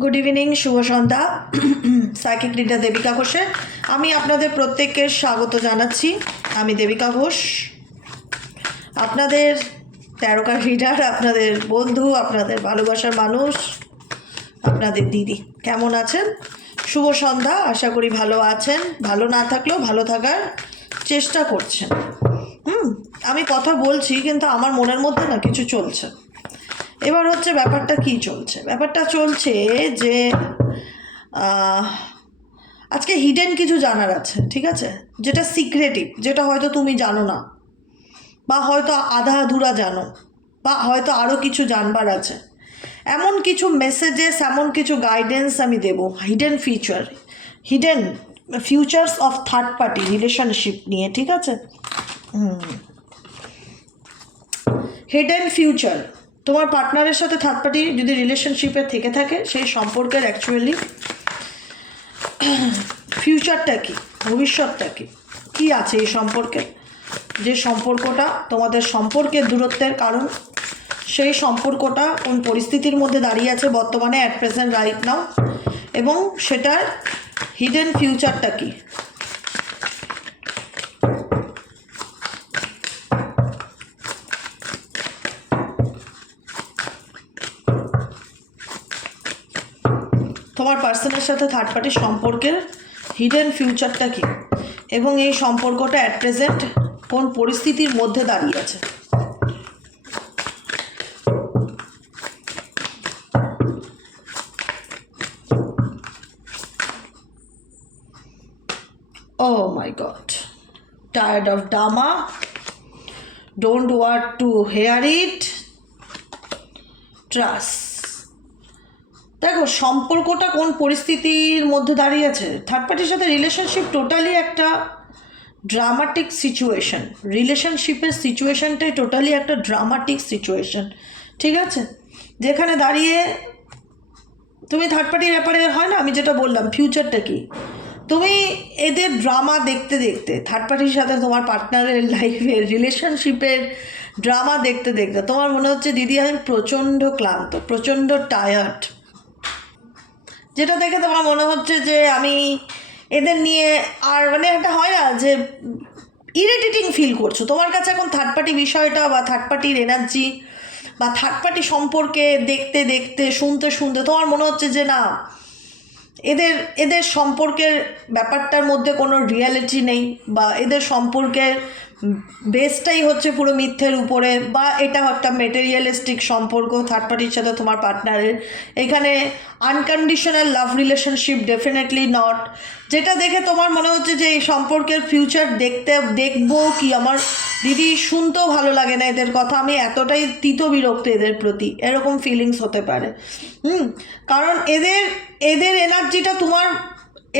Good evening শুভ সন্ধ্যা। Psychic leader Debika ঘোষে আমি আপনাদের প্রত্যেককে স্বাগত জানাচ্ছি। আমি দেবিকা ঘোষ। আপনাদের তেরোকার রিডার আপনাদের বন্ধু, আপনাদের ভালোবাসার মানুষ, আপনাদের দিদি, কেমন আছেন? শুভ সন্ধ্যা, আশা করি ভালো আছেন। ভালো না থাকলেও ভালো থাকার চেষ্টা করছেন। হুম, আমি কথা বলছি, কিন্তু আমার মনের মধ্যে না কিছু চলছে। এবার হচ্ছে ব্যাপারটা কি চলছে? ব্যাপারটা চলছে যে আজকে হিডেন কিছু জানার আছে, ঠিক আছে? যেটা সিক্রেটিভ যেটা হয়তো তুমি জানো না, বা হয়তো আধা আধুরা জানো, বা হয়তো আরও কিছু জানবার আছে। এমন কিছু মেসেজেস এমন কিছু গাইডেন্স আমি দেব hidden feature hidden futures of third party relationship নিয়ে, ঠিক আছে? হিডেন ফিউচার তোমার পার্টনারের সাথে থার্ড পার্টি যদি রিলেশনশিপে থেকে থাকে, সেই সম্পর্কের অ্যাকচুয়ালি ফিউচারটা কী? ভবিষ্যৎটা কী? কী আছে এই সম্পর্কে? যে সম্পর্কটা তোমাদের সম্পর্কের দূরত্বের কারণ, সেই সম্পর্কটা কোন পরিস্থিতির মধ্যে দাঁড়িয়ে আছে বর্তমানে অ্যাট প্রেজেন্ট রাইট নাও এবং সেটার হিডেন ফিউচারটা কি? তোমার পার্সনের সাথে থার্ড পার্টির সম্পর্কের হিডেন ফিউচারটা কী? এবং এই সম্পর্কটা অ্যাট প্রেজেন্ট কোন পরিস্থিতির মধ্যে দাঁড়িয়ে আছে? ও my god tired of drama don't want to hear it trust দেখো, সম্পর্কটা কোন পরিস্থিতির মধ্যে দাঁড়িয়ে আছে? থার্ড পার্টির সাথে রিলেশনশিপ টোটালি একটা ড্রামাটিক সিচুয়েশন রিলেশনশিপের সিচুয়েশনটাই টোটালি একটা ড্রামাটিক সিচুয়েশন ঠিক আছে? যেখানে দাঁড়িয়ে তুমি থার্ড পার্টির ব্যাপারে হয় না? আমি যেটা বললাম ফিউচারটা কি? তুমি এদের ড্রামা দেখতে দেখতে থার্ড পার্টির সাথে তোমার পার্টনারের লাইফের রিলেশনশিপের ড্রামা দেখতে দেখতে, তোমার মনে হচ্ছে, দিদি, আমি প্রচণ্ড ক্লান্ত, প্রচণ্ড টায়ার্ড যেটা দেখে তোমার মনে হচ্ছে যে আমি এদের নিয়ে আর মানে একটা হয় না যে ইরিটেটিং ফিল করছ। তোমার কাছে এখন থার্ড পার্টি বিষয়টা বা থার্ড পার্টির এনার্জি বা থার্ড পার্টি সম্পর্কে দেখতে দেখতে, শুনতে শুনতে তোমার মনে হচ্ছে যে না, এদের এদের সম্পর্কের ব্যাপারটার মধ্যে কোনো রিয়ালিটি নেই বা এদের সম্পর্কের বেসটাই হচ্ছে পুরো মিথ্যের উপরে বা এটা একটা মেটেরিয়ালিস্টিক সম্পর্ক থার্ড পার্টির সাথে তোমার পার্টনারের এখানে unconditional love relationship definitely not যেটা দেখে তোমার মনে হচ্ছে যে এই সম্পর্কের ফিউচার দেখতে, দেখব কি? আমার দিদি শুনতেও ভালো লাগে না এদের কথা। আমি এতটাই তিত বিরক্ত এদের প্রতি। এরকম ফিলিংস হতে পারে। হুম? কারণ এদের এদের এনার্জিটা তোমার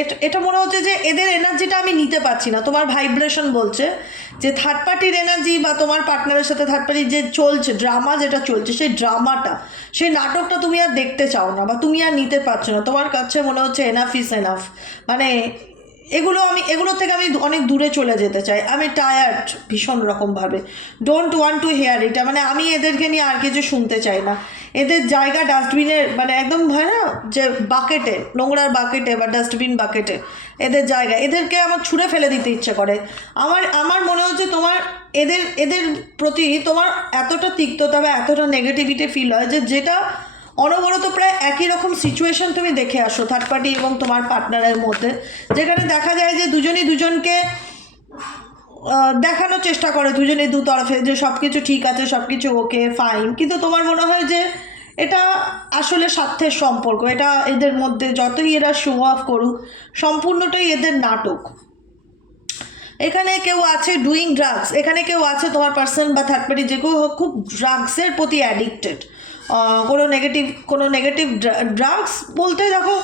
এট- মনে হচ্ছে যে এদের এনার্জিটা আমি নিতে পারছি না। তোমার ভাইব্রেশন বলছে যে থার্ড পার্টির এনার্জি বা তোমার পার্টনারের সাথে থার্ড পার্টির যে চলছে ড্রামা যেটা চলছে, সেই ড্রামাটা সেই নাটকটা তুমি আর দেখতে চাও না বা তুমি আর নিতে পারছ না। তোমার কাছে মনে হচ্ছে এনাফ ইস এনাফ মানে এগুলো আমি, এগুলো থেকে আমি অনেক দূরে চলে যেতে চাই। আমি টায়ার্ড ভীষণ রকমভাবে ডোন্ট ওয়ান্ট টু হেয়ার এটা মানে আমি এদেরকে নিয়ে আর কিছু শুনতে চাই না। এদের জায়গা ডাস্টবিনের মানে একদম হয় না যে বাকেটে নোংরার বাকেটে বা ডাস্টবিন বাকেটে এদের জায়গা। এদেরকে আমার ছুঁড়ে ফেলে দিতে ইচ্ছে করে। আমার আমার মনে হচ্ছে তোমার, এদের এদের প্রতি তোমার এতটা তিক্ততা বা এতটা নেগেটিভিটি ফিল হয় যে যেটা অনবরত প্রায় একই রকম সিচুয়েশন তুমি দেখে আসো থার্ড পার্টি এবং তোমার পার্টনারের মধ্যে। যেখানে দেখা যায় যে দুজনই দুজনকে দেখানোর চেষ্টা করে, দুজনেই দু তরফে যে সব কিছু ঠিক আছে সব কিছু ওকে ফাইন কিন্তু তোমার মনে হয় যে এটা আসলে স্বার্থের সম্পর্ক। এটা এদের মধ্যে যতই এরা শো অফ করুক, সম্পূর্ণটাই এদের নাটক। এখানে কেউ আছে ডুইং ড্রাগস এখানে কেউ আছে তোমার পার্সন বা থার্ড পার্টি যে কেউ হোক, খুব ড্রাগসের প্রতি অ্যাডিক্টেড কোনো নেগেটিভ কোনো নেগেটিভ ড্রাগস বলতে দেখো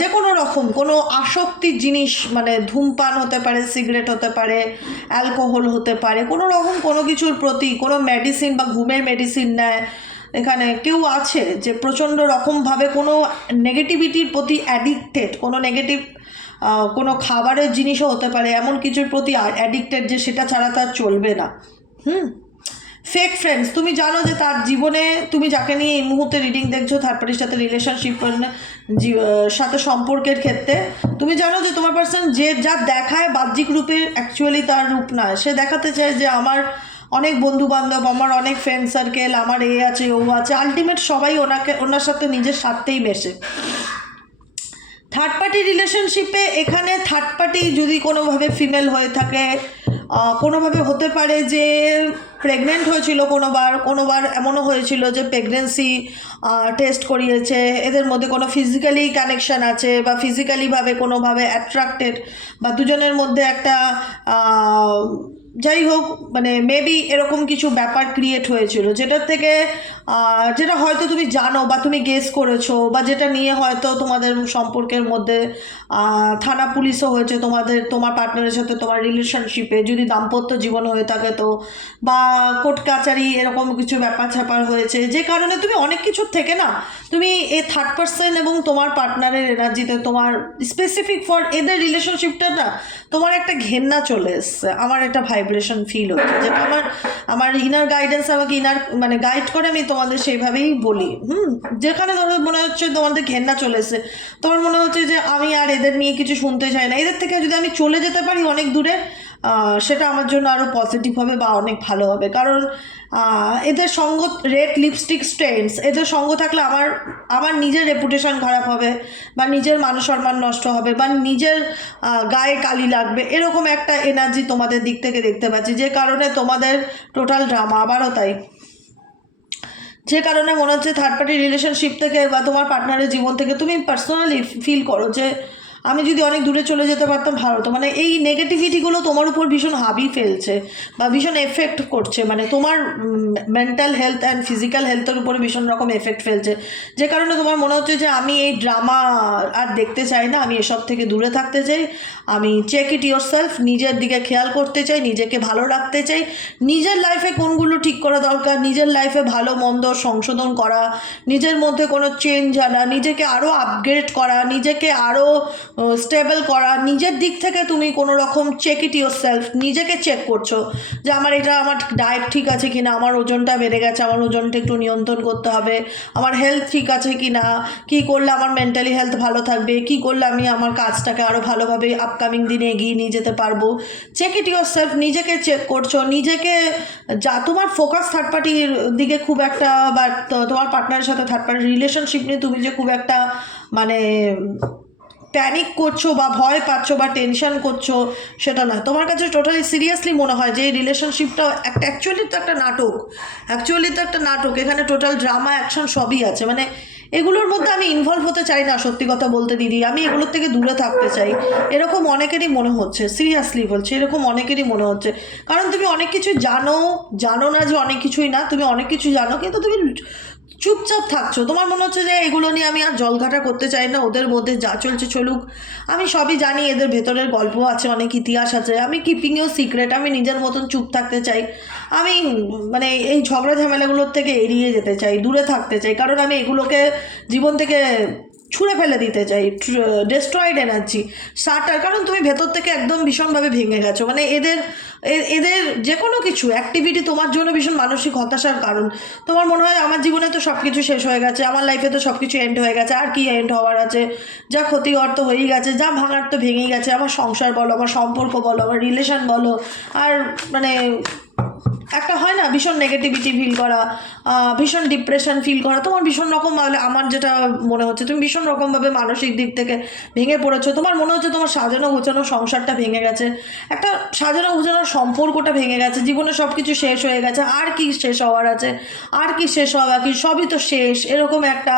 যে কোনো রকম, কোনো আসক্তির জিনিস মানে ধূমপান হতে পারে সিগারেট হতে পারে অ্যালকোহল হতে পারে, কোনো রকম কোনো কিছুর প্রতি কোনো মেডিসিন বা ঘুমের মেডিসিন নেয়, এখানে কেউ আছে যে প্রচণ্ড রকমভাবে কোনো নেগেটিভিটির প্রতি অ্যাডিক্টেড কোনো নেগেটিভ কোনো খাবারের জিনিসও হতে পারে, এমন কিছুর প্রতি অ্যাডিক্টেড যে সেটা ছাড়া তার চলবে না। হুম? ফেক ফ্রেন্ডস তুমি জানো যে তার জীবনে তুমি যাকে নিয়ে এই মুহূর্তে রিডিং দেখছ থার্ড পার্টির সাথে রিলেশনশিপ সাথে সম্পর্কের ক্ষেত্রে, তুমি জানো যে তোমার পার্সন যে যা দেখায় বাহ্যিক রূপে অ্যাকচুয়ালি তার রূপ নয়। সে দেখাতে চায় যে আমার অনেক বন্ধু বান্ধব আমার অনেক ফ্রেন্ড সার্কেল আমার এ আছে, ও আছে আলটিমেট সবাই ওনাকে, ওনার সাথে নিজের স্বার্থেই মেশে। থার্ড পার্টি রিলেশনশিপে এখানে থার্ড পার্টি যদি কোনোভাবে ফিমেল হয়ে থাকে কোনোভাবে হতে পারে যে প্রেগনেন্ট হয়েছিল কোনোবার কোনোবার এমনও হয়েছিল যে প্রেগনেন্সি টেস্ট করিয়েছে, এদের মধ্যে কোনো ফিজিক্যালি কানেকশান আছে বা ফিজিক্যালিভাবে কোনোভাবে অ্যাট্রাক্টেড বা দুজনের মধ্যে একটা যাই হোক মানে মেবি এরকম কিছু ব্যাপার ক্রিয়েট হয়েছিল, যেটার থেকে যেটা হয়তো তুমি জানো বা তুমি গেস করেছ বা যেটা নিয়ে হয়তো তোমাদের সম্পর্কের মধ্যে থানা পুলিশও হয়েছে তোমাদের, তোমার পার্টনারের সাথে তোমার রিলেশনশিপে যদি দাম্পত্য জীবন হয়ে থাকে তো, বা কোর্ট কাচারি এরকম কিছু ব্যাপার স্যাপার হয়েছে, যে কারণে তুমি অনেক কিছুর থেকে না, তুমি এ থার্ড পার্সন এবং তোমার পার্টনারের এনার্জিতে তোমার স্পেসিফিক ফর এদের রিলেশনশিপটা না, তোমার একটা ঘেন্না চলে এসছে। আমার একটা ভাইব্রেশন ফিল হচ্ছে। যেটা আমার আমার ইনার গাইডেন্স আমাকে ইনার মানে গাইড করে আমি তোমাদের সেইভাবেই বলি। হুম, যেখানে ধরো মনে হচ্ছে তোমাদের ঘেন্না চলে এসছে, তোমার মনে হচ্ছে যে আমি আর এদের নিয়ে কিছু শুনতে চাই না। এদের থেকে যদি আমি চলে যেতে পারি অনেক দূরে সেটা আমার জন্য আরও পজিটিভ হবে বা অনেক ভালো হবে। কারণ এদের সঙ্গ রেড লিপস্টিক স্টেন্স এদের সঙ্গ থাকলে আমার আমার নিজের রেপুটেশন খারাপ হবে বা নিজের মান সম্মান নষ্ট হবে বা নিজের গায়ে কালি লাগবে। এরকম একটা এনার্জি তোমাদের দিক থেকে দেখতে পাচ্ছি, যে কারণে তোমাদের টোটাল ড্রামা আবারও তাই। যে কারণে মনে হচ্ছে থার্ড পার্টি রিলেশনশিপ থেকে বা তোমার পার্টনারের জীবন থেকে তুমি পার্সোনালি ফিল করো যে আমি যদি অনেক দূরে চলে যেতে পারতাম, ভালো হতো। মানে এই নেগেটিভিটিগুলো তোমার উপর ভীষণ হাবি ফেলছে বা ভীষণ এফেক্ট করছে। মানে তোমার মেন্টাল হেলথ অ্যান্ড ফিজিক্যাল হেলথের উপরে ভীষণ রকম এফেক্ট ফেলছে। যে কারণে তোমার মনে হচ্ছে যে আমি এই ড্রামা আর দেখতে চাই না, আমি এসব থেকে দূরে থাকতে চাই। আমি চেক ইট ইয়োর সেলফ নিজের দিকে খেয়াল করতে চাই, নিজেকে ভালো রাখতে চাই। নিজের লাইফে কোনগুলো ঠিক করা দরকার, নিজের লাইফে ভালো, মন্দ সংশোধন করা, নিজের মধ্যে কোনো চেঞ্জ আনা, নিজেকে আরও আপগ্রেড করা, নিজেকে আরও স্টেবল করা। নিজের দিক থেকে তুমি কোনো রকম চেক ইট ইয়োর সেলফ নিজেকে চেক করছ যে আমার এটা, আমার ডায়েট ঠিক আছে কি না আমার ওজনটা বেড়ে গেছে, আমার ওজনটা একটু নিয়ন্ত্রণ করতে হবে, আমার হেলথ ঠিক আছে কি না কী করলে আমার মেন্টালি হেলথ ভালো থাকবে, কি করলে আমি আমার কাজটাকে আরও ভালোভাবে আপকামিং দিনে এগিয়ে নিয়ে যেতে পারব। চেক ইট ইয়োর সেলফ নিজেকে চেক করছ, নিজেকে যা, তোমার ফোকাস থার্ড পার্টির দিকে খুব একটা বা তোমার পার্টনারের সাথে থার্ড পার্টির রিলেশনশিপ নিয়ে তুমি যে খুব একটা মানে প্যানিক করছ বা ভয় পাচ্ছ বা টেনশন করছ, সেটা নয়। তোমার কাছে টোটালি সিরিয়াসলি মনে হয় যে এই রিলেশনশিপটা একটা অ্যাকচুয়ালি তো একটা নাটক। অ্যাকচুয়ালি তো একটা নাটক, এখানে টোটাল ড্রামা অ্যাকশন সবই আছে। মানে এগুলোর মধ্যে আমি ইনভলভ হতে চাই না, সত্যি কথা বলতে দিদি। আমি এগুলোর থেকে দূরে থাকতে চাই। এরকম অনেকেরই মনে হচ্ছে সিরিয়াসলি বলছি, এরকম অনেকেরই মনে হচ্ছে। কারণ তুমি অনেক কিছু জানো জানো না যে অনেক কিছুই না, তুমি অনেক কিছু জানো, কিন্তু তুমি চুপচাপ থাকছো। তোমার মনে হচ্ছে যে এগুলো নিয়ে আমি আর জলঘাটা করতে চাই না, ওদের মধ্যে যা চলছে চলুক। আমি সবই জানি এদের ভেতরের গল্প আছে, অনেক ইতিহাস আছে। আমি কিপিং ইউ সিক্রেট আমি নিজের মতন চুপ থাকতে চাই। আমি মানে এই ঝগড়া ঝামেলাগুলোর থেকে এড়িয়ে যেতে চাই, দূরে থাকতে চাই। কারণ আমি এগুলোকে জীবন থেকে ছুঁড়ে ফেলে দিতে চাই ডেস্ট্রয়েড এনার্জি সাটার, কারণ তুমি ভেতর থেকে একদম ভীষণভাবে ভেঙে গেছো। মানে এদের এদের যে কোনো কিছু অ্যাক্টিভিটি তোমার জন্য ভীষণ মানসিক হতাশার কারণ। তোমার মনে হয় আমার জীবনে তো সব কিছু শেষ হয়ে গেছে, আমার লাইফে তো সব কিছু এন্ড হয়ে গেছে, আর কি এন্ড হওয়ার আছে? যা ক্ষতি হওয়ার তো হয়েই গেছে, যা ভাঙার তো ভেঙেই গেছে। আমার সংসার বলো, আমার সম্পর্ক বলো, আমার রিলেশন বলো, আর মানে একটা হয় না ভীষণ নেগেটিভিটি ফিল করা ভীষণ ডিপ্রেশন ফিল করা। তোমার ভীষণ রকম আমার যেটা মনে হচ্ছে, তুমি ভীষণ রকমভাবে মানসিক দিক থেকে ভেঙে পড়েছো। তোমার মনে হচ্ছে তোমার সাজানো গোছানো সংসারটা ভেঙে গেছে। একটা সাজানো গোছানোর সম্পর্কটা ভেঙে গেছে। জীবনে সব কিছু শেষ হয়ে গেছে। আর কি শেষ হওয়ার আছে? আর কি শেষ হওয়া কি সবই তো শেষ। এরকম একটা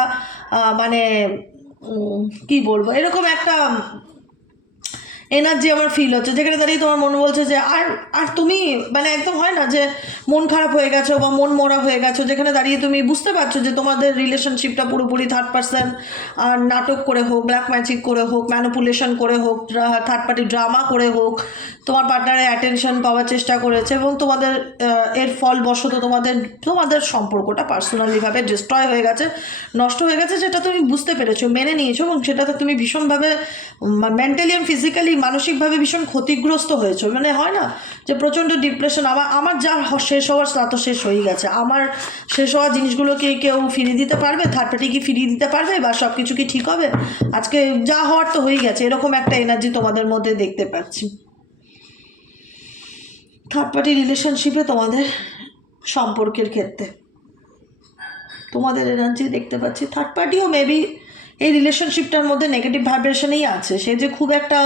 মানে কি বলব? এরকম একটা এনার্জি আমার ফিল হচ্ছে। যেখানে দাঁড়িয়ে তোমার মন বলছে যে, আর আর তুমি মানে একদম হয় না যে, মন খারাপ হয়ে গেছো বা মন মরা হয়ে গেছো। যেখানে দাঁড়িয়ে তুমি বুঝতে পারছ যে, তোমাদের রিলেশনশিপটা পুরোপুরি থার্ড পার্সন আর নাটক করে হোক ব্ল্যাক ম্যাজিক করে হোক ম্যানুপুলেশন করে হোক থার্ড পার্টি ড্রামা করে হোক, তোমার পার্টনারে অ্যাটেনশন পাওয়ার চেষ্টা করেছে এবং তোমাদের এর ফল বশত তোমাদের তোমাদের সম্পর্কটা পার্সোনালিভাবে ডিস্ট্রয় হয়ে গেছে, নষ্ট হয়ে গেছে, যেটা তুমি বুঝতে পেরেছ, মেনে নিয়েছো এবং সেটাতে তুমি ভীষণভাবে মেন্টালি অ্যান্ড ফিজিক্যালি মানসিকভাবে ভীষণ ক্ষতিগ্রস্ত হয়েছো। মানে হয় না যে প্রচণ্ড ডিপ্রেশন আমার আমার যা শেষ হওয়ার, তা তো শেষ হয়ে গেছে। আমার শেষ হওয়া জিনিসগুলোকে কেউ ফিরিয়ে দিতে পারবে? থার্ড পার্টি কি ফিরিয়ে দিতে পারবে? বা সব কিছু কি ঠিক হবে? আজকে যা হওয়ার তো হয়ে গেছে। এরকম একটা এনার্জি তোমাদের মধ্যে দেখতে পাচ্ছি। থার্ড পার্টি রিলেশনশিপে তোমাদের সম্পর্কের ক্ষেত্রে। তোমাদের এনার্জি দেখতে পাচ্ছি। থার্ড পার্টিও মেবি এই রিলেশনশিপটার মধ্যে নেগেটিভ ভাইব্রেশনেই আছে। সে যে খুব একটা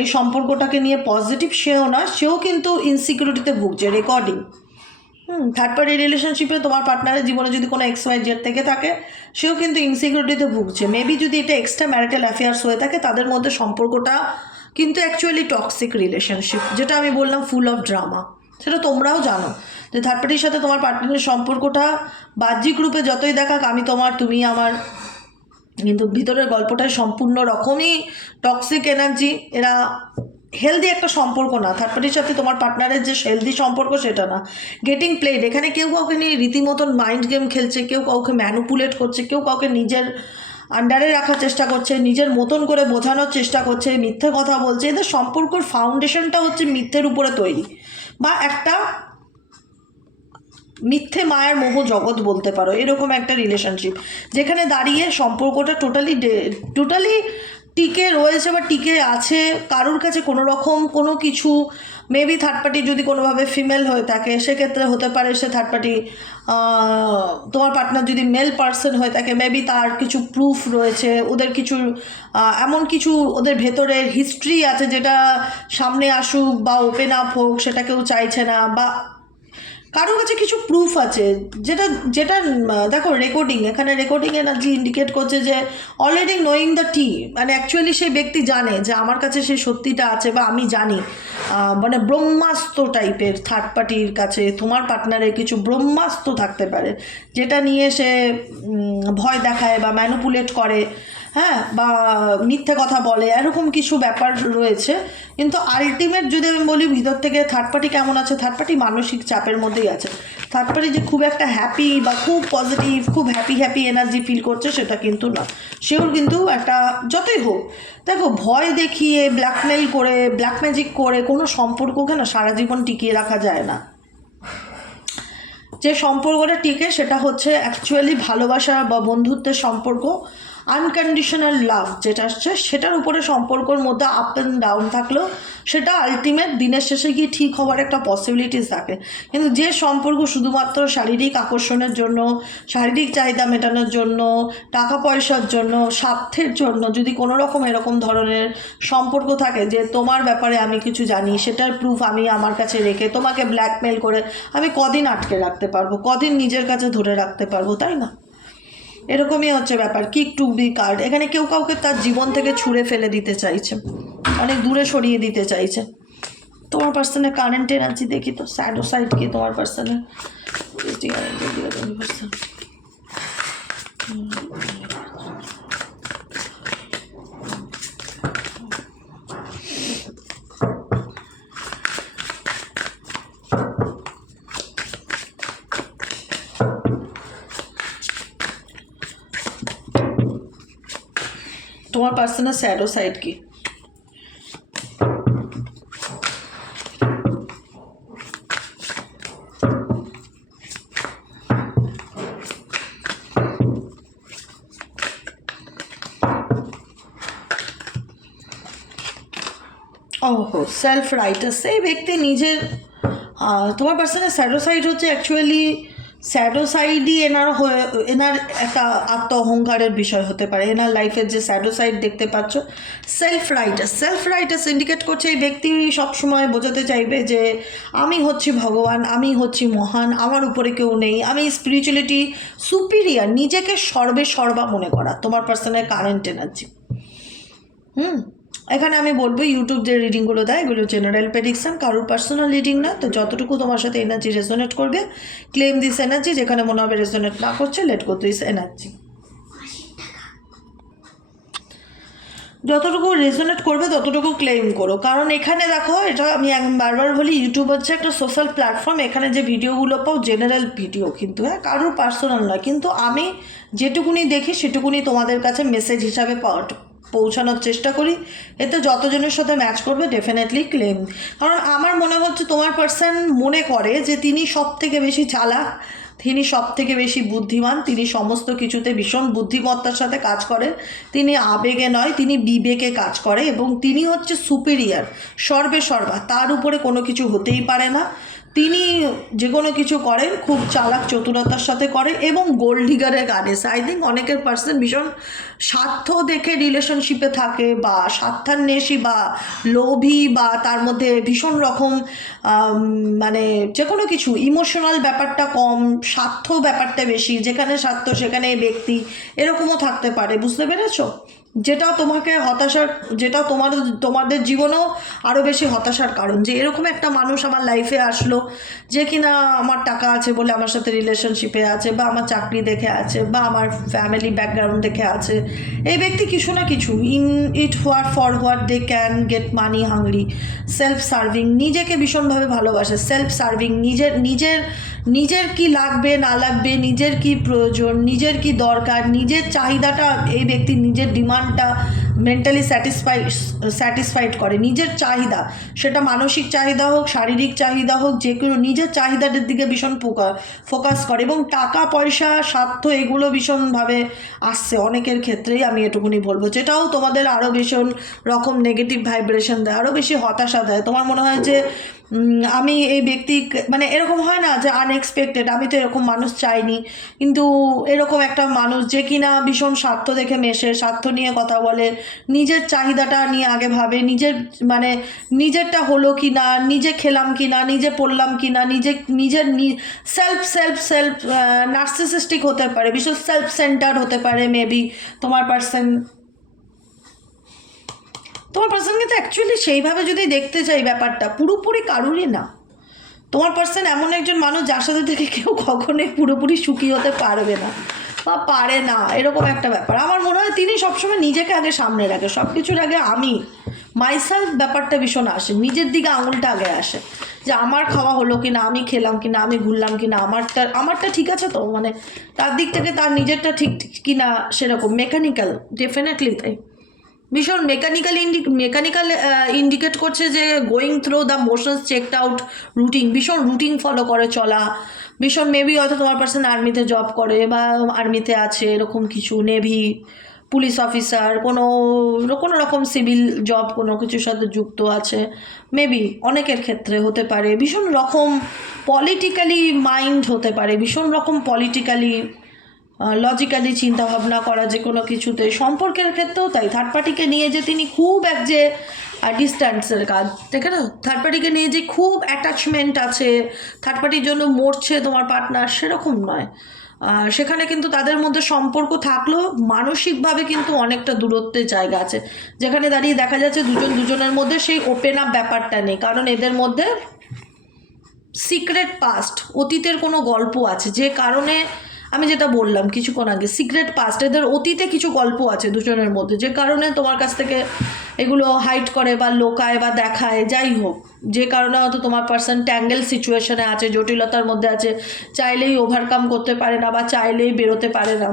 এই সম্পর্কটাকে নিয়ে পজিটিভ সেও না, সেও কিন্তু ইনসিকিউরিটিতে ভুগছে রেকর্ডিং হুম থার্ড পার্টি রিলেশনশিপে তোমার পার্টনারের জীবনে যদি কোনো এক্স ওয়াই জেড থেকে থাকে, সেও কিন্তু ইনসিকিউরিটিতে ভুগছে। মেবি যদি এটা এক্সট্রা ম্যারিটাল অ্যাফেয়ার্স হয়ে থাকে, তাদের মধ্যে সম্পর্কটা কিন্তু অ্যাকচুয়ালি টক্সিক রিলেশনশিপ যেটা আমি বললাম ফুল অফ ড্রামা সেটা তোমরাও জানো যে থার্ড পার্টির সাথে তোমার পার্টনারের সম্পর্কটা বাহ্যিক রূপে যতই দেখাক, আমি তোমার, তুমি আমার কিন্তু ভিতরের গল্পটায় সম্পূর্ণ রকমই টক্সিক এনার্জি এরা হেলদি একটা সম্পর্ক না। থার্ড পার্টির সাথে তোমার পার্টনারের যে হেলদি সম্পর্ক সেটা না। গেটিং প্লেড এখানে কেউ কাউকে নিয়ে রীতিমতন মাইন্ড গেম খেলছে, কেউ কাউকে ম্যানুপুলেট করছে, কেউ কাউকে নিজের আন্ডারে রাখার চেষ্টা করছে, নিজের মতন করে বোঝানোর চেষ্টা করছে, মিথ্যে কথা বলছে। এদের সম্পর্কর ফাউন্ডেশনটা হচ্ছে মিথ্যের উপরে তৈরি। বা একটা মিথ্যে মায়ের মোহ জগৎ বলতে পারো, এরকম একটা রিলেশনশিপ যেখানে দাঁড়িয়ে সম্পর্কটা টোটালি টোটালি টিকে রয়েছে বা টিকে আছে, কারোর কাছে কোনো রকম কোনো কিছু মেবি থার্ড পার্টি যদি কোনোভাবে ফিমেল হয়ে থাকে, সেক্ষেত্রে হতে পারে সে থার্ড পার্টি তোমার পার্টনার যদি মেল পার্সন হয়ে থাকে মেবি তার কিছু প্রুফ রয়েছে, ওদের কিছু এমন কিছু ওদের ভেতরের হিস্ট্রি আছে যেটা সামনে আসুক বা ওপেন আপ হোক, সেটা কেউ চাইছে না বা কারোর কাছে কিছু প্রুফ আছে? যেটা যেটা দেখো রেকর্ডিং এখানে রেকর্ডিং এনার্জি ইন্ডিকেট করছে যে অলরেডি নোয়িং দ্য টি মানে অ্যাকচুয়ালি সেই ব্যক্তি জানে যে আমার কাছে সেই সত্যিটা আছে বা আমি জানি। মানে ব্রহ্মাস্ত্র টাইপের থার্ড পার্টির কাছে তোমার পার্টনারের কিছু ব্রহ্মাস্ত্র থাকতে পারে, যেটা নিয়ে সে ভয় দেখায় বা ম্যানুপুলেট করে। হ্যাঁ বা মিথ্যে কথা বলে, এরকম কিছু ব্যাপার রয়েছে। কিন্তু আলটিমেট যদি আমি বলি, ভিতর থেকে থার্ড পার্টি কেমন আছে? থার্ড পার্টি মানসিক চাপের মধ্যেই আছে। থার্ড পার্টি যে খুব একটা হ্যাপি বা খুব পজিটিভ খুব হ্যাপি হ্যাপি এনার্জি ফিল করছে, সেটা কিন্তু না। সেও কিন্তু একটা যতই হোক। দেখো, ভয় দেখিয়ে ব্ল্যাকমেল করে ব্ল্যাক ম্যাজিক করে, কোনো সম্পর্ককে না সারা জীবন টিকিয়ে রাখা যায় না। যে সম্পর্কটা টিকে, সেটা হচ্ছে অ্যাকচুয়ালি ভালোবাসা বা বন্ধুত্বের সম্পর্ক। আনকন্ডিশনাল লাভ যেটা আসছে, সেটার উপরে সম্পর্কর মধ্যে আপ অ্যান্ড ডাউন থাকলেও সেটা আলটিমেট দিনের শেষে গিয়ে ঠিক হওয়ার একটা পসিবিলিটিস থাকে। কিন্তু যে সম্পর্ক শুধুমাত্র শারীরিক আকর্ষণের জন্য, শারীরিক চাহিদা মেটানোর জন্য, টাকা পয়সার জন্য, স্বার্থের জন্য যদি কোনো রকম এরকম ধরনের সম্পর্ক থাকে যে তোমার ব্যাপারে আমি কিছু জানি, সেটার প্রুফ আমি আমার কাছে রেখে তোমাকে ব্ল্যাকমেল করে আমি কদিন আটকে রাখতে পারব, কদিন নিজের কাছে ধরে রাখতে পারব, তাই না? এরকমই হচ্ছে ব্যাপার কিক টু বি কার্ড এখানে কেউ কাউকে তার জীবন থেকে ছুঁড়ে ফেলে দিতে চাইছে, অনেক দূরে সরিয়ে দিতে চাইছে। তোমার পার্সনের কারেন্ট এনার্জি দেখি তো স্যাডো সাইড কি তোমার পার্সনের তোমার পার্সনের স্যাডো সাইড কি ওহো সেলফ রাইটার সেই ব্যক্তি নিজের আহ, তোমার পার্সনের স্যাডোসাইড হচ্ছে অ্যাকচুয়ালি স্যাডোসাইডই এনার হয়ে, এনার একটা আত্ম অহংকারের বিষয় হতে পারে। এনার লাইফের যে স্যাডোসাইড দেখতে পাচ্ছ self writer self writer indicate করছে এই ব্যক্তি সবসময় বোঝাতে চাইবে যে, আমি হচ্ছি ভগবান, আমি হচ্ছি মহান, আমার উপরে কেউ নেই, আমি স্পিরিচুয়ালিটি সুপিরিয়ার নিজেকে সর্বে সর্বা মনে করা, তোমার পার্সনের কারেন্ট এনার্জি হুম? এখানে আমি বলব ইউটিউব যে রিডিংগুলো দেয়, এগুলো জেনারেল প্রেডিকশন কারোর পার্সোনাল রিডিং না। তো যতটুকু তোমার সাথে এনার্জি রেজোনেট করবে ক্লেম দিস এনার্জি যেখানে মনে হবে রেজোনেট না করছে লেট গো দিস এনার্জি যতটুকু রেজোনেট করবে, ততটুকু ক্লেম করো। কারণ এখানে দেখো, এটা আমি বারবার বলি ইউটিউব হচ্ছে একটা সোশ্যাল প্ল্যাটফর্ম এখানে যে ভিডিওগুলো পাও জেনারেল ভিডিও কিন্তু হ্যাঁ? কারোর পার্সোনাল নয়, কিন্তু আমি যেটুকুনি দেখি, সেটুকুনি তোমাদের কাছে মেসেজ হিসাবে পাওয়া পৌঁছানোর চেষ্টা করি। এতে যতজনের সাথে ম্যাচ করবে ডেফিনেটলি ক্লেম কারণ আমার মনে হচ্ছে তোমার পার্সন মনে করে যে তিনি সব থেকে বেশি চালাক, তিনি সব থেকে বেশি বুদ্ধিমান, তিনি সমস্ত কিছুতে ভীষণ বুদ্ধিমত্তার সাথে কাজ করে। তিনি আবেগে নয়, তিনি বিবেকে কাজ করে এবং তিনি হচ্ছে সুপিরিয়ার সর্বে সর্বা। তার উপরে কোনো কিছু হতেই পারে না। তিনি যে কোনো কিছু করেন, খুব চালাক চতুরতার সাথে করে এবং গোল্ড ডিগারের গানে আই থিঙ্ক অনেকের পার্সন ভীষণ স্বার্থ দেখে রিলেশনশিপে থাকে বা স্বার্থান্বেষী বা লোভী বা তার মধ্যে ভীষণ রকম মানে যে কোনো কিছু ইমোশনাল ব্যাপারটা কম, স্বার্থ ব্যাপারটা বেশি, যেখানে স্বার্থ সেখানে ব্যক্তি, এরকমও থাকতে পারে। বুঝতে পেরেছ? যেটা তোমাকে হতাশার, যেটা তোমার তোমাদের জীবনেও আরও বেশি হতাশার কারণ। যে এরকম একটা মানুষ আমার লাইফে আসলো, যে কিনা আমার টাকা আছে বলে আমার সাথে রিলেশনশিপে আছে, বা আমার চাকরি দেখে আছে, বা আমার ফ্যামিলি ব্যাকগ্রাউন্ড দেখে আছে, এই ব্যক্তি কিছু না কিছু in it what for what they can get money hungry self serving নিজেকে ভীষণভাবে ভালোবাসে সেলফ সার্ভিং নিজের নিজের নিজের কি লাগবে, না লাগবে, নিজের কি প্রয়োজন, নিজের কি দরকার, নিজের চাহিদাটা এই ব্যক্তি নিজের ডিমান্ডটা মেন্টালি স্যাটিসফাই স্যাটিসফাইড করে। নিজের চাহিদা, সেটা মানসিক চাহিদা হোক, শারীরিক চাহিদা হোক, যে কোনো নিজের চাহিদাটার দিকে ভীষণ ফোকাস করে এবং টাকা, পয়সা, স্বার্থ এগুলো ভীষণভাবে আসছে অনেকের ক্ষেত্রেই, আমি এটুকুনি বলব। যেটাও তোমাদের আরও ভীষণ রকম নেগেটিভ ভাইব্রেশন দেয় আরও বেশি হতাশা দেয়। তোমার মনে হয় যে আমি এই ব্যক্তি মানে এরকম হয় না যে আনএক্সপেক্টেড আমি তো এরকম মানুষ চাইনি। কিন্তু এরকম একটা মানুষ যে কিনা ভীষণ স্বার্থ দেখে মেশে, স্বার্থ নিয়ে কথা বলে নিজের চাহিদাটা নিয়ে আগে ভাবে, নিজের মানে নিজেরটা হলো কি না নিজে খেলাম কি না নিজে পড়লাম কি না নিজে, নিজের সেলফ সেলফ সেলফ নার্সিসিস্টিক হতে পারে ভীষণ সেলফ সেন্টার হতে পারে মেবি তোমার পার্সন তোমার পার্সন কিন্তু অ্যাকচুয়ালি সেইভাবে যদি দেখতে চাই ব্যাপারটা, পুরোপুরি কারুরই না। তোমার পার্সন এমন একজন মানুষ যার সাথে থেকে কেউ কখনোই পুরোপুরি সুখী হতে পারবে না। বা পারে না, এরকম একটা ব্যাপার। আমার মনে হয় তিনি সবসময় নিজেকে আগে সামনে রাখে সব কিছুর আগে আমি মাইসেলফ ব্যাপারটা ভীষণ আসে, নিজের দিকে আঙুলটা আগে আসে, যে আমার খাওয়া হলো কি না আমি খেলাম কি না আমি ঘুরলাম কি না আমারটা আমারটা ঠিক আছে তো মানে তার দিক থেকে তার নিজেরটা ঠিক কি না সেরকম মেকানিক্যাল ডেফিনেটলি তাই। ভীষণ মেকানিক্যাল ইন্ডি মেকানিক্যাল ইন্ডিকেট করছে যে going through the motions checked out routine ভীষণ রুটিন ফলো করে চলা। ভীষণ মেবি হয়তো তোমার পার্সন আর্মিতে জব করে বা আর্মিতে আছে, এরকম কিছু নেভি পুলিশ অফিসার কোনো কোনো রকম সিভিল জব কোনো কিছুর সাথে যুক্ত আছে। মেবি অনেকের ক্ষেত্রে হতে পারে। ভীষণ রকম পলিটিক্যালি মাইন্ড হতে পারে। ভীষণ রকম পলিটিক্যালি লজিক্যালি চিন্তা ভাবনা করা যে কোনো কিছুতে, সম্পর্কের ক্ষেত্রেও তাই। থার্ড পার্টিকে নিয়ে যে তিনি খুব এক যে ডিস্ট্যান্সের কাজ ঠিক না? থার্ড পার্টিকে নিয়ে যে খুব অ্যাটাচমেন্ট আছে থার্ড পার্টির জন্য মরছে তোমার পার্টনার সেরকম নয়। সেখানে কিন্তু তাদের মধ্যে সম্পর্ক থাকলেও মানসিকভাবে কিন্তু অনেকটা দূরত্বের জায়গা আছে। যেখানে দাঁড়িয়ে দেখা যাচ্ছে দুজন দুজনের মধ্যে সেই ওপেন আপ ব্যাপারটা নেই, কারণ এদের মধ্যে সিক্রেট পাস্ট অতীতের কোনো গল্প আছে। যে কারণে আমি যেটা বললাম কিছুক্ষণ আগে সিক্রেট পাস্ট এদের অতীতে কিছু গল্প আছে দুজনের মধ্যে, যে কারণে তোমার কাছ থেকে এগুলো হাইট করে বা লোকায় বা দেখায়, যাই হোক, যে কারণে হয়তো তোমার পার্সন ট্যাঙ্গেল সিচুয়েশনে আছে, জটিলতার মধ্যে আছে, চাইলেই ওভারকাম করতে পারে না বা চাইলেই বেরোতে পারে না।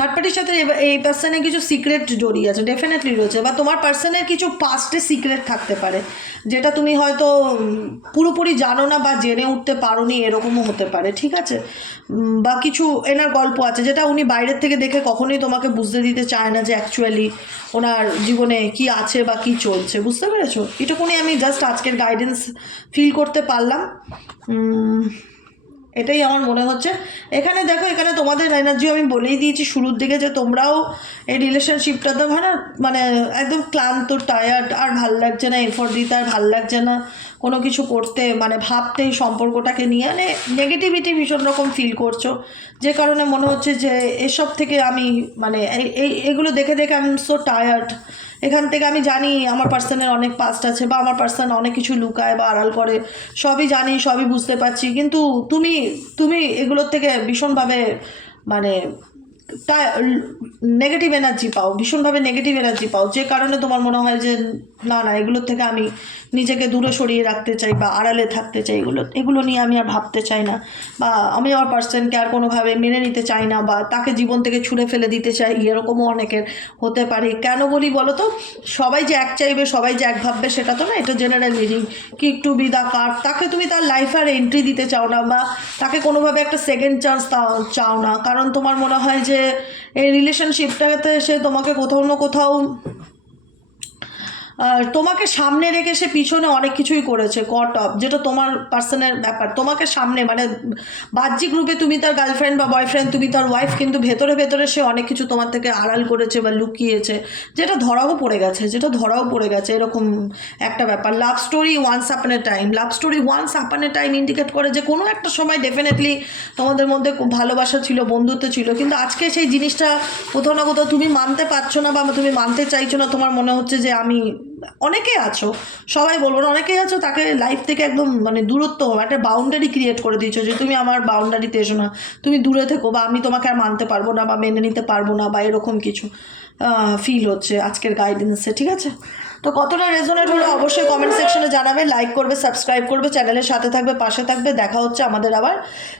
থার্ড পার্টির সাথে এই পার্সনের কিছু সিক্রেট জড়িয়ে আছে ডেফিনেটলি রয়েছে। বা তোমার পার্সনের কিছু পাস্টে সিক্রেট থাকতে পারে, যেটা তুমি হয়তো পুরোপুরি জানো না বা জেনে উঠতে পারো নি এরকমও হতে পারে, ঠিক আছে? বা কিছু এনার গল্প আছে, যেটা উনি বাইরের থেকে দেখে কখনোই তোমাকে বুঝতে দিতে চায় না যে অ্যাকচুয়ালি ওনার জীবনে কি আছে বা কি চলছে, বুঝতে পেরেছ? এটুকুনি আমি জাস্ট আজকের গাইডেন্স ফিল করতে পারলাম। এটাই আমার মনে হচ্ছে। এখানে দেখো, এখানে তোমাদের এনার্জি আমি বলেই দিয়েছি শুরুর দিকে যে তোমরাও এই রিলেশনশিপটা তো মানে মানে একদম ক্লান্ত টায়ার্ড আর ভালো লাগছে না এফোর্ট দিতে আর ভালো লাগছে না, কোনো কিছু করতে মানে ভাবতে সম্পর্কটাকে নিয়ে। মানে নেগেটিভিটি ভীষণ রকম ফিল করছ। যে কারণে মনে হচ্ছে যে এসব থেকে আমি মানে এই এগুলো দেখে দেখে আমি সো টায়ার্ড এখান থেকে আমি জানি আমার পার্সনের অনেক পাস্ট আছে বা আমার পার্সন অনেক কিছু লুকায় বা আড়াল করে। সবই জানি, সবই বুঝতে পারছি। কিন্তু তুমি তুমি এগুলোর থেকে ভীষণভাবে মানে নেগেটিভ এনার্জি পাও, ভীষণভাবে নেগেটিভ এনার্জি পাও। যে কারণে তোমার মনে হয় যে, না না, এগুলোর থেকে আমি নিজেকে দূরে সরিয়ে রাখতে চাই বা আড়ালে থাকতে চাই, এগুলো এগুলো নিয়ে আমি আর ভাবতে চাই না। বা আমি আমার পার্সনকে আর কোনোভাবে মেনে নিতে চাই না বা তাকে জীবন থেকে ছুঁড়ে ফেলে দিতে চাই, এরকমও অনেকের হতে পারে। কেন বলি বলো তো সবাই যে এক চাইবে, সবাই যে এক ভাববে, সেটা তো না, এটা জেনারেল মিনিং কি টু বি দ্য কার্ড তাকে তুমি তার লাইফে আর এন্ট্রি দিতে চাও না বা তাকে কোনোভাবে একটা সেকেন্ড চান্স চাও না। কারণ তোমার মনে হয় যে এই রিলেশনশিপটাতে সে তোমাকে কোথাও না কোথাও তোমাকে সামনে রেখে সে পিছনে অনেক কিছুই করেছে কট অফ যেটা তোমার পার্সনের ব্যাপার। তোমাকে সামনে মানে বাহ্যিক রূপে তুমি তার গার্লফ্রেন্ড বা বয়ফ্রেন্ড তুমি তার ওয়াইফ কিন্তু ভেতরে ভেতরে সে অনেক কিছু তোমার থেকে আড়াল করেছে বা লুকিয়েছে, যেটা ধরাও পড়ে গেছে, যেটা ধরাও পড়ে গেছে, এরকম একটা ব্যাপার। Love story once upon a time love story once upon a time indicate করে যে কোনো একটা সময় ডেফিনেটলি তোমাদের মধ্যে খুব ভালোবাসা ছিল, বন্ধুত্ব ছিল, কিন্তু আজকে সেই জিনিসটা কোথাও না কোথাও তুমি মানতে পারছ না বা তুমি মানতে চাইছো না, তোমার মনে হচ্ছে যে আমি অনেকেই আছো, সবাই বলব না, অনেকেই আছো তাকে লাইফ থেকে একদম মানে দূরত্ব একটা বাউন্ডারি ক্রিয়েট করে দিয়েছ যে তুমি আমার বাউন্ডারিতে এসো না, তুমি দূরে থেকো বা আমি তোমাকে আর মানতে পারব না বা মেনে নিতে পারব না বা এরকম কিছু ফিল হচ্ছে আজকের গাইডেন্সে ঠিক আছে? তো কতটা রেজোনেট হলো অবশ্যই কমেন্ট সেকশনে জানাবে লাইক করবে সাবস্ক্রাইব করবে চ্যানেলের সাথে থাকবে, পাশে থাকবে। দেখা হচ্ছে আমাদের আবার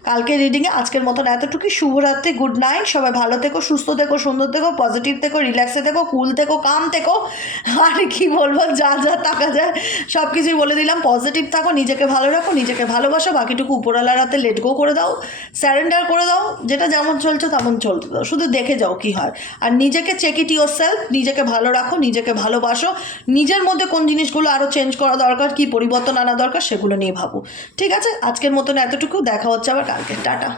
কালকে রিডিংয়ে আজকের মতন এতটুকুই। শুভরাত্রি গুড নাইট সবাই ভালো থেকো, সুস্থ থেকো, সুন্দর থেকো পজিটিভ থেকো রিল্যাক্সে থেকো কুল থেকো কাম থেকো। আর কি বলব, যা যা টাকা যায় সব কিছুই বলে দিলাম। পজিটিভ থাকো, নিজেকে ভালো রাখো, নিজেকে ভালোবাসো। বাকিটুকু উপরওয়ালার হাতে লেট গো করে দাও স্যারেন্ডার করে দাও। যেটা যেমন চলছে, তেমন চলতে দাও। শুধু দেখে যাও কি হয়। আর নিজেকে চেক ইট সেলফ নিজেকে ভালো রাখো, নিজেকে ভালোবাসো নিজের মধ্যে কোন জিনিসগুলো আরও চেঞ্জ করা দরকার, কি পরিবর্তন আনা দরকার, সেগুলো নিয়ে ভাবো। ঠিক আছে? আজকের মতন এতটুকু। দেখা হচ্ছে আবার কালকে। টাটা।